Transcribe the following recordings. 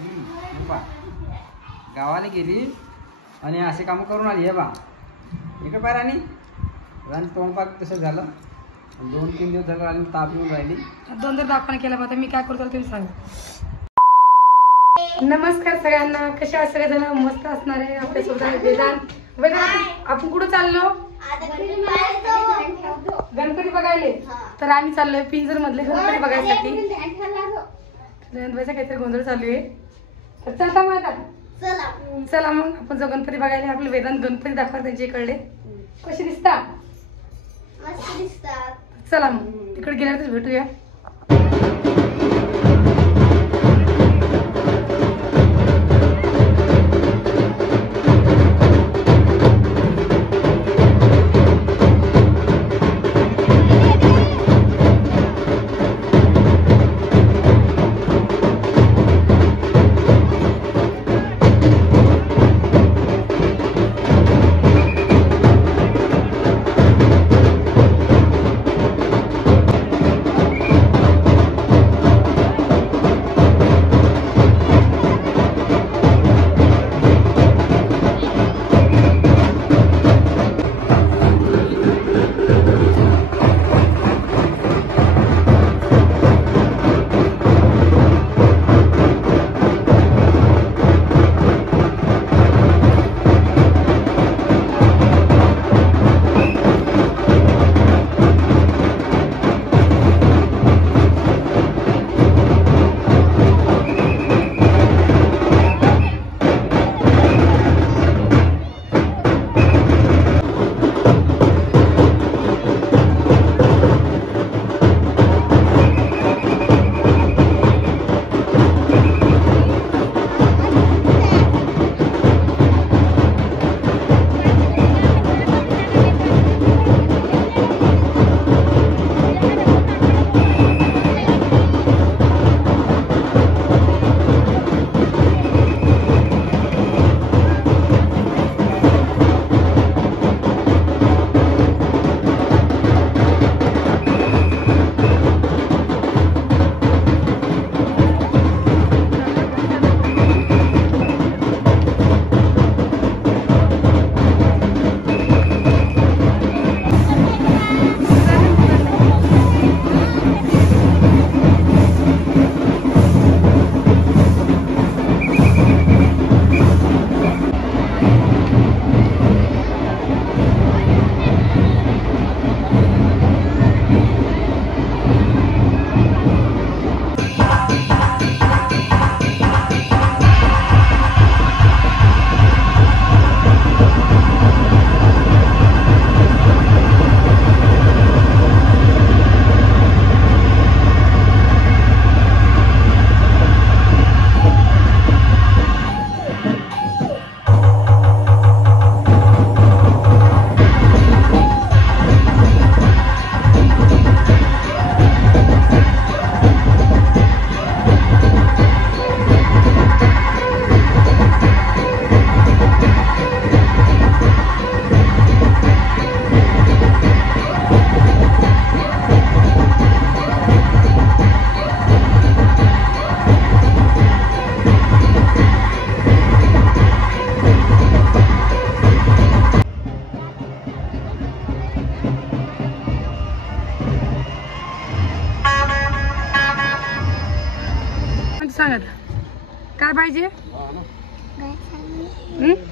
बा गावाला गेली आणि असे काम करून आली हे बा एका पाराने रान तोंडपाक तसं झालं. 2-3 दिवस झालं आणि ताप येऊन राहिली. 2 दवाखाना केला. आता मी काय करतो तुम्ही सांगा. नमस्कार सगळ्यांना, कसे आहात सगळेजण? मस्त असणार आहे. आपल्यासोबत आहे वेदांत. आपण कुठं चाललो? गणपती बघायला. तर आम्ही चाललोय पिंजर मधले गणपती बघायसाठी. काहीतरी गोंधळ चालू आहे. तर चला मग आता चला मग आपण जो गणपती बघायला. आपले वेदांत गणपती दाखवा त्यांच्या इकडले कसे दिसतात. चला मग तिकडे गेल्यावरच भेटूया. सांगा काय पाहिजे.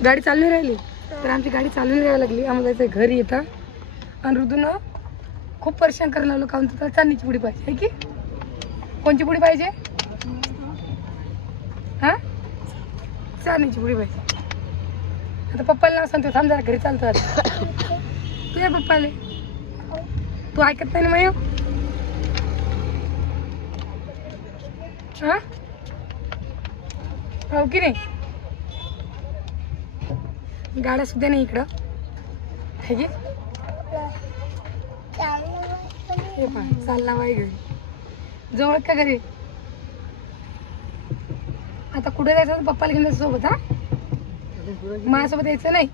गाडी चालू राहिली तर आमची गाडी चालू राहायला लागली. आम्हाला जायचं घरी येतं आणि ऋतून खूप परेशान करायला लागलो. काहून तर चांदीची पुडी पाहिजे आहे की कोणची पुडी पाहिजे. हा चांदीची पुडी पाहिजे. आता पप्पाला नाव सांगतो थांब जरा घरी चालतो. आता तुझ्या पप्पाले तू ऐकत नाही ना मग. हा हो की नाही. गाड्या सुद्धा नाही इकडं आहे की. हे पहा चालला बाई घरी जवळ का घरी. आता कुठे जायचं पप्पाला घेऊन जायचं सोबत. हा माझ्यासोबत यायचं नाही.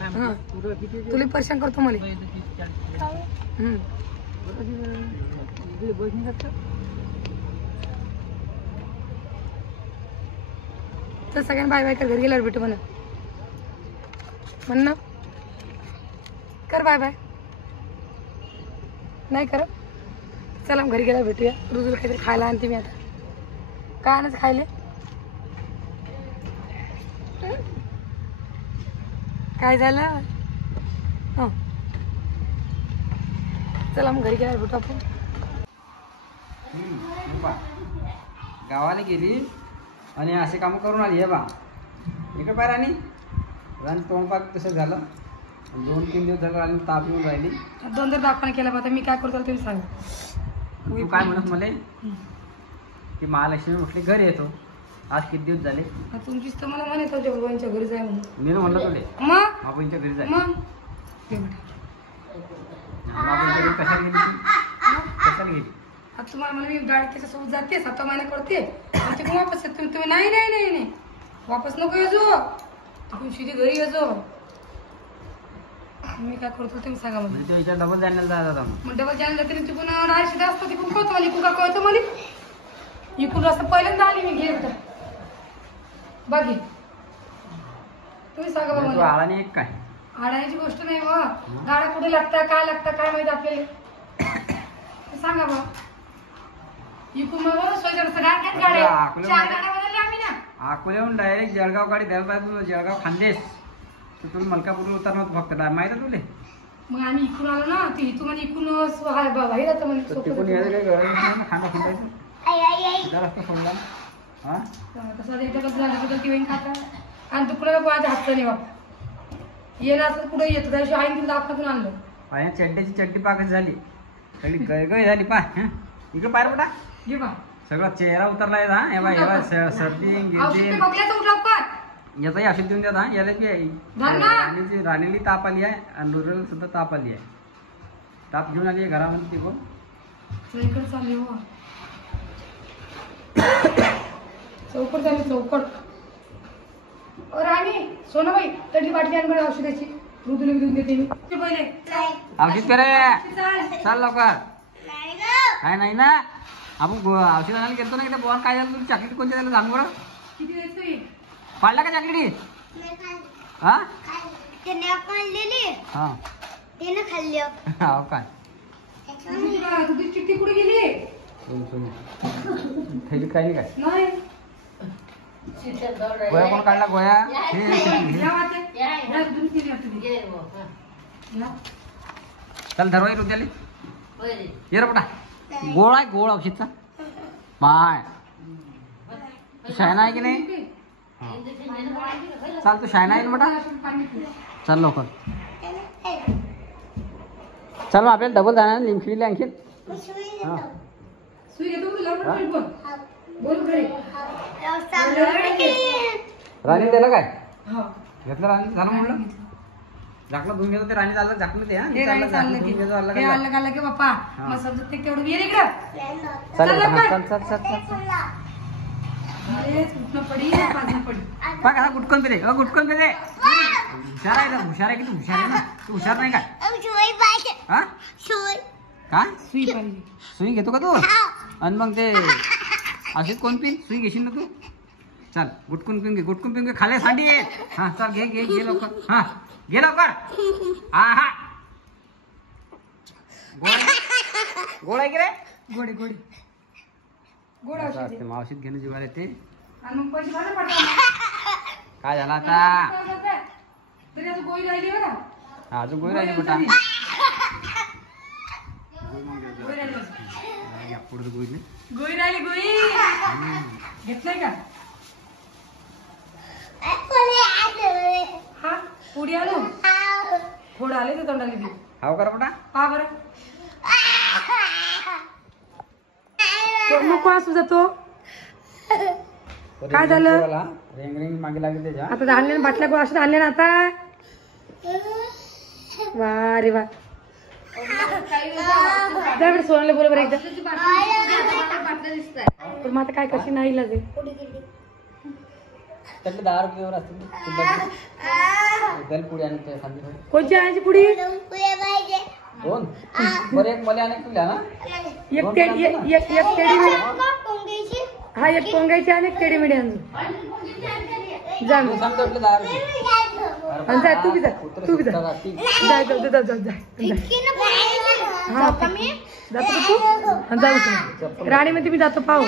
हा तुला परेशान करतो मला. तर सगळ्यांना बाय बाय कर, घरी गेल्यावर भेटू म्हणा. म्हण ना, कर बाय बाय. नाही कर. चला घरी गेल्यावर भेटूया. रुजूला काहीतरी खायला आणते मी आता. काय आणायचं खायले? काय झालं? हं चला मग घरी गेल्यावर भेटू आपण. गावाला गेली आणि असे कामं करून आली हे बा. इकडे पाय राणी. राणी तोंडपाक तसं झालं. 2-3 दिवस झालं आणि ताप येऊन राहिली. 2 दाखवाने केला पाहता. मी काय करतो तुम्ही सांगा. तू काय म्हणत मला की महालक्ष्मी म्हटली घरी येतो. आज किती दिवस झाले? तुमचीच तर मला म्हणत होते भगवानच्या घरी जाय म्हणून. मी म्हणलं तुले मग बाबूंच्या घरी जाय. मग बाबूंच्या घरी कशाला गेली तू? कशाला गेली? आता तुम्हाला मला मी गाडी त्याच्यासोबत जाते 7 महिना करते आमचे पण वापस येत. तुम्ही नाही नाही नाही नाही वापस नको येजो. तुम्ही शिधी घरी येजो. मी काय करतो तुम्ही सांगा मला. म्हणजे तो डबल चॅनल जायचा मग डबल चॅनल जाते तिकून डायरेक्ट शिधा असतो. तिकून कळतो मला इकून का कळतो मला. इकून असं पहिल्यांदा आली मी घे तर बाकी तुम्ही सांगा बघा तू मला. आला नाही एक काय आडायची गोष्ट नाही मग. गाड्या कुठे लागतात काय लागतात काय माहिती आपल्याला. सांगा बघ. इकून मग सोयीचं गाड्या 4 गाड्या बदलल्या आम्ही ना. अकोल्याहून डायरेक्ट जळगाव गाडी द्यायला पाहिजे. तुला जळगाव खांदेश तर तुला मलकापूरला उतरणार होतं फक्त. माहिती आहे तुले? मग आम्ही इकडून आलो ना ती इथून म्हणजे इकडून बाबा हे जातं म्हणजे तिकडून यायचं काही गरज नाही ना. खांदा खिंडायचं रस्ता सोडला. हा तसं एकदा कसं झालं बदल ती वेळी खाता आणि तुकडं कोणाच्या हातचं नाही बाबा. येणं असं कुठे येतं त्या दिवशी आईने तिला आपणातून आणलं. पाया चड्ड्याची चड्डी पाकच झाली. सगळी गळगळ झाली. पाय इकडे पाय बेटा. घे बा सगळा चेहरा उतरला आहे. हा हे बाय हे बाय सर्दी गिरदी बघल्याचं उठला पण याचाही औषध देऊन द्या. याला बी आहे. राणीली ताप आली आहे आणि रुरल सुद्धा ताप आली आहे. ताप घेऊन आली आहे घरामध्ये ती पण. इकडे चालली हो चौकट झाली चौकट. राणी सोनाबाई तडली बाटली आण बरं औषधाची. ऋतूला देऊन देते मी पहिले. औषध करे चाल लवकर. काय नाही ना आपण औषध आणायला गेलतो ना की बोन काय झालं. तुला चॉकलेट कोणती झालं सांग बरं. किती द्यायचं पाडला का चॉकलेटी? हा हा हो काय तुझी चिठ्ठी कुठे गेली? थैलीत काही नाही काय नाही गोया कोण काढला गोया? चल धरवाई रुद्याले ये रे बेटा. गोळ आहे गोळ औषधचा. माय तू शायना आहे की नाही? चाल तू शायना आहे ना बेटा. चल लवकर चल मग आपल्याला डबल जाणार लिंफिली आणखी. हां सुई घेतो तुला बोल घरी. राणी त्याला काय हा घेतलं? राणी झालं म्हटलं. झाकलं धुवून घेतो ते. राणी चाललं झाकलं ते. हे राणी चाललं की हे आलं का की बाप्पा मग समजत नाही तेवढं ये इकडं. चल चल चल चल चल. अरे उठणं पडी पाजणं पडी. बघ आता गुटकन पे दे. गुटकन पे दे. हुशार आहे ना. हुशार आहे की तू? हुशार आहे ना तू? हुशार नाही काय? हा काय सुई पाहिजे. सुई घेतो का तू? आणि मग ते असे कोण पिन सुई घेशील ना तू? चल गुटकून पिऊन घे. गुटकून पिऊन घे. खाले सांडी. हा चल घे घे घे लवकर. हा घे लवकर. हा हा गोड आहे की रे? गोडी गोडी गोड औषध आहे. औषध घेणं जीवाला येते. आणि मग पैसे भरायला पडतात. काय झालं आता? तरी अजून गोळी राहिली बघा. अजून गोळी राहिली बेटा. गोळी राहिली पुढे गोळी गोळी राहिली गोळी घेतलंय का? हा पुढे आलो थोडं आले ते तोंडाला बी. हाव करा बेटा. पहा बरं नको असू जातो. काय झालं? रिंग रिंग मागे लागली त्याच्या. आता धान्य बाटल्या गोळा असं आणले ना आता. वा रे वा. सोनाला बोल बरं एकदा. पण मग आता काय कशी नाही इलाज आहे. त्यातले 10 रुपये असतील. पुढे आणि कोणची आणायची पुडी? दोन बरं एक मला आणि तुला ना. एक टेडी एक टेडी मिडी. हा एक पोंगायची आणि एक टेडी मिडी आणली. जा तुला सांगतो आपलं 10 रुपये. आणि जा तू बी जा कुत्रं तू बी जा सुटतं रात्री. जा जा जा जा जा हा जातो का तू आणि जा म्हटलं. राणी मध्ये मी जातो पाहू